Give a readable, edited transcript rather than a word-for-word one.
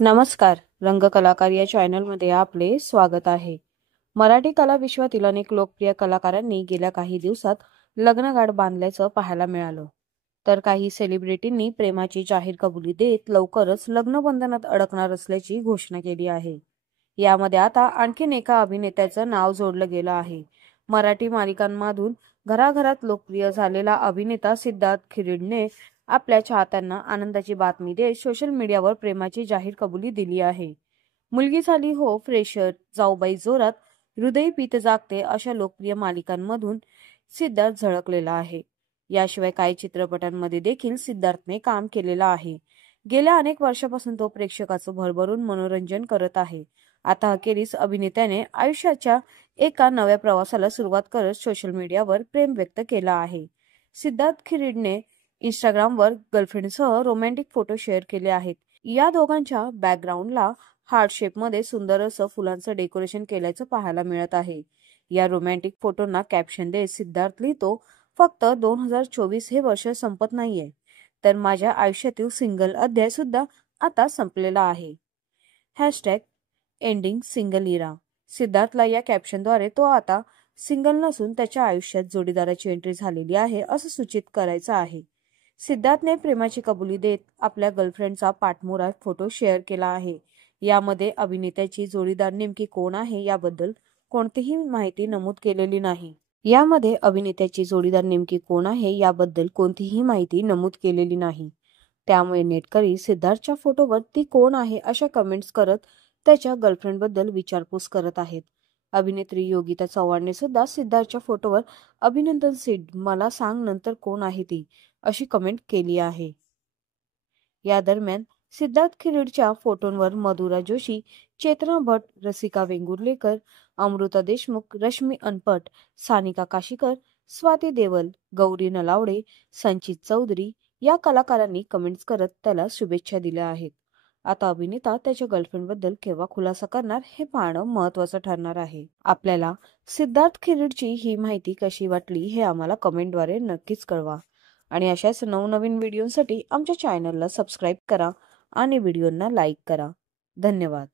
नमस्कार. रंगकलाकार या चॅनलमध्ये आपले स्वागत आहे. मराठी कला विश्वातील अनेक लोकप्रिय कलाकारांनी गेल्या काही दिवसात लग्नगाठ बांधल्याचं पाहायला मिळालं. तर काही सेलिब्रिटींनी प्रेमाची जाहीर कबुली देत लवकरच लग्नबंधनात अडकणार असल्याची घोषणा केली आहे. यामध्ये आता आणखीन एका अभिनेत्याचं नाव जोडलं गेलं आहे. मराठी मालिकांमधून घराघरात लोकप्रिय झालेला अभिनेता सिद्धार्थ खिरडने आपल्या चाहत्यांना आनंदाची बातमी देत सोशल मीडियावर प्रेमाची जाहीर कबुली दिली आहे. मुलगी झाली हो, फ्रेशर, जाऊबाई जोरात, हृदय पीत जागते अशा लोकप्रिय मालिकांमधून सिद्धार्थ झळकलेला आहे. याशिवाय काही चित्रपटांमध्ये देखील सिद्धार्थने काम केलेलं आहे. गेल्या अनेक वर्षापासून तो प्रेक्षकाचं भरभरून मनोरंजन करत आहे. आता अखेरीस अभिनेत्याने आयुष्याच्या एका नव्या प्रवासाला सुरुवात करत सोशल मीडियावर प्रेम व्यक्त केलं आहे. सिद्धार्थ खिरडने इंस्टाग्रामवर गर्लफ्रेंडसह रोमॅन्टिक फोटो शेअर केले आहेत. या दोघांच्या बॅकग्राऊंडला हार्ट शेपमध्ये सुंदर असं फुलांचं डेकोरेशन केल्याचं पाहायला मिळत आहे. या रोमॅन्टिक फोटोंना कॅप्शन देत सिद्धार्थ लिहितो, फक्त 2024 हे वर्ष संपत नाहीये, तर माझ्या आयुष्यातील सिंगल अध्याय सुद्धा आता संपलेला आहे. हॅशटॅग एंडिंग सिंगल इरा. सिद्धार्थला या कॅप्शनद्वारे तो आता सिंगल नसून त्याच्या आयुष्यात जोडीदाराची एंट्री झालेली आहे असं सूचित करायचं आहे. सिद्धार्थने प्रेमाची कबुली देत आपल्या गर्लफ्रेंडचा पाठमोरा फोटो शेअर केला आहे. यामध्ये अभिनेत्याची जोडीदार नेमकी कोण आहे याबद्दल कोणतीही माहिती नमूद केलेली नाही. त्यामुळे नेटकरी सिद्धार्थच्या फोटोवर ती कोण आहे अशा कमेंट्स करत त्याच्या गर्लफ्रेंडबद्दल विचारपूस करत आहेत. अभिनेत्री योगिता चव्हाणने सुद्धा सिद्धार्थच्या फोटोवर अभिनंदन सिड, मला सांग नंतर कोण आहे ती, अशी कमेंट केली आहे. या दरम्यान सिद्धार्थ खिरडच्या फोटोंवर मधुरा जोशी, चेतना भट, रसिका वेंगुर्लेकर, अमृता देशमुख, रश्मी अनपट, सानिका काशीकर, स्वाती देवल, गौरी नलावडे, संचित चौधरी या कलाकारांनी कमेंट्स करत त्याला शुभेच्छा दिल्या आहेत. आता अभिनेता त्याच्या गर्लफ्रेंडबद्दल केव्हा खुलासा करणार हे पाहणं महत्त्वाचं ठरणार आहे. आपल्याला सिद्धार्थ खिरडची ही माहिती कशी वाटली हे आम्हाला कमेंटद्वारे नक्कीच कळवा. आणि अशाच नवनवीन व्हिडिओसाठी आमच्या चॅनलला सबस्क्राईब करा आणि व्हिडिओंना लाईक करा. धन्यवाद.